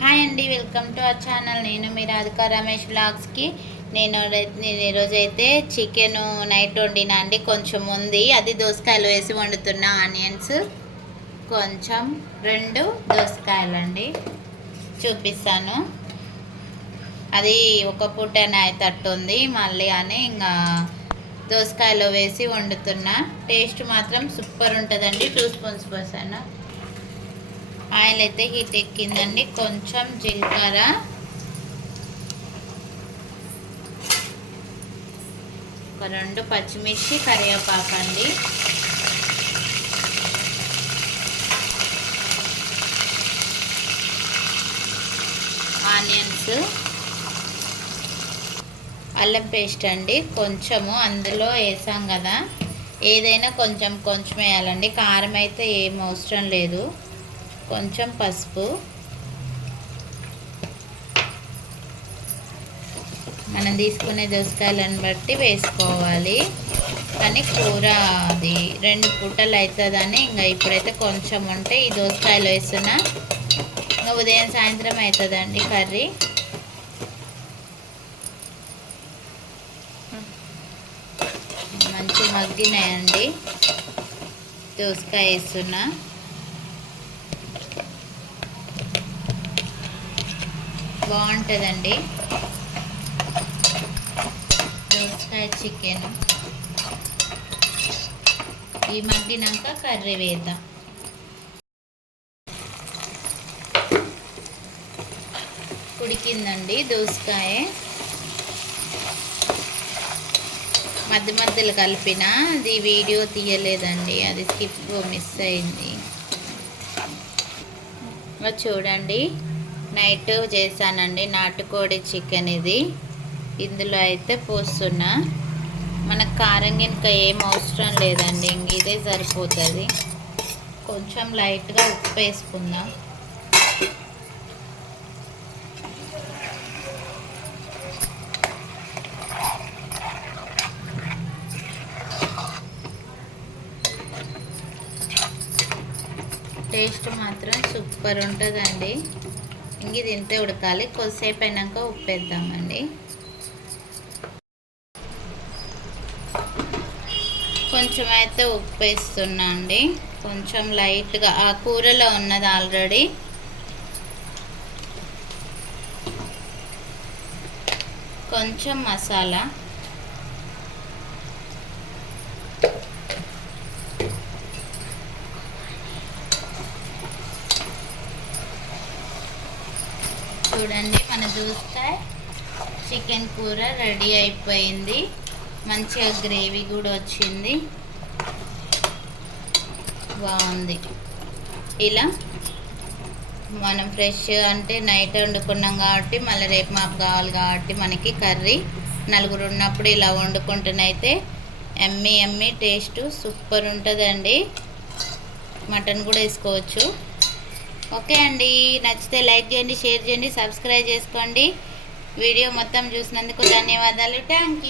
Hi అండి welcome to our channel. నేను మీ రాధిక రమేష్ బ్లాగ్స్కి నేను నేను ఈరోజు అయితే చికెన్ నైట్ వండినా అండి. కొంచెం ఉంది. అది దోసకాయలు వేసి వండుతున్నా ఆనియన్స్. కొంచెం రెండు దోసకాయలు అండి చూపిస్తాను. అది ఒక పూట తట్టు ఉంది. మళ్ళీ అని ఇంకా దోసకాయలో వేసి వండుతున్నా. టేస్ట్ మాత్రం సూపర్ ఉంటుందండి. టూ స్పూన్స్ పోసాను. ఆయిల్ అయితే హీట్ ఎక్కిందండి. కొంచెం జీలకర్ర. ఒక రెండు పచ్చిమిర్చి కరివేపాకు అండి. ఆనియన్స్. అల్లం పేస్ట్ అండి. కొంచెము అందులో వేసాం కదా. ఏదైనా కొంచెం కొంచెం వేయాలండి. కారం అయితే ఏం అవసరం లేదు. కొంచెం పసుపు. మనం తీసుకునే దోసకాయలను బట్టి వేసుకోవాలి. కానీ కూర అది రెండు పూటలు అవుతుందని ఇంకా ఇప్పుడైతే కొంచెం ఉంటే ఈ దోసకాయలు వేస్తున్నా. ఇంకా ఉదయం సాయంత్రం అవుతుందండి కర్రీ. మంచి మగ్గినాయండి. దోసకాయ వేస్తున్నా. బాగుంటుందండి. దోసకాయ చికెన్. ఈ మగ్గినాక కర్రీ వేద్దాం. ఉడికిందండి దోసకాయ. మధ్య మధ్యలో కలిపిన అది వీడియో తీయలేదండి అది స్కిప్ మిస్ అయింది. చూడండి. నైట్ చేశానండి నాటుకోడి చికెన్ ఇది. ఇందులో అయితే పోస్తున్నా. మనకు కారం ఇంకా ఏం అవసరం లేదండి ఇంక ఇదే సరిపోతుంది. కొంచెం లైట్గా ఉప్పు వేసుకుందాం. టేస్ట్ మాత్రం సూపర్ ఉంటుందండి. ఇంక తింటే ఉడకాలి. కొద్దిసేపు అయినాక ఉప్పు వేద్దామండి కొంచెం అయితే ఉప్పు వేస్తున్నా అండి కొంచెం లైట్గా ఆ కూరలో ఉన్నది ఆల్రెడీ. కొంచెం మసాలా. చూడండి మన దోసకాయ. చికెన్ కూర రెడీ అయిపోయింది. మంచిగా గ్రేవీ కూడా వచ్చింది. బాగుంది. ఇలా మనం ఫ్రెష్ అంటే నైట్ వండుకున్నాం కాబట్టి మళ్ళీ రేపు మాకు కావాలి కాబట్టి మనకి కర్రీ. నలుగురు ఉన్నప్పుడు ఇలా వండుకుంటున్నైతే ఎమ్మి ఎమ్మి టేస్ట్ సూపర్ ఉంటుందండి. మటన్ కూడా వేసుకోవచ్చు. ఓకే అండి. నచ్చితే లైక్ చేయండి షేర్ చేయండి సబ్స్క్రైబ్ చేసుకోండి. వీడియో మొత్తం చూసినందుకు ధన్యవాదాలు. Thank you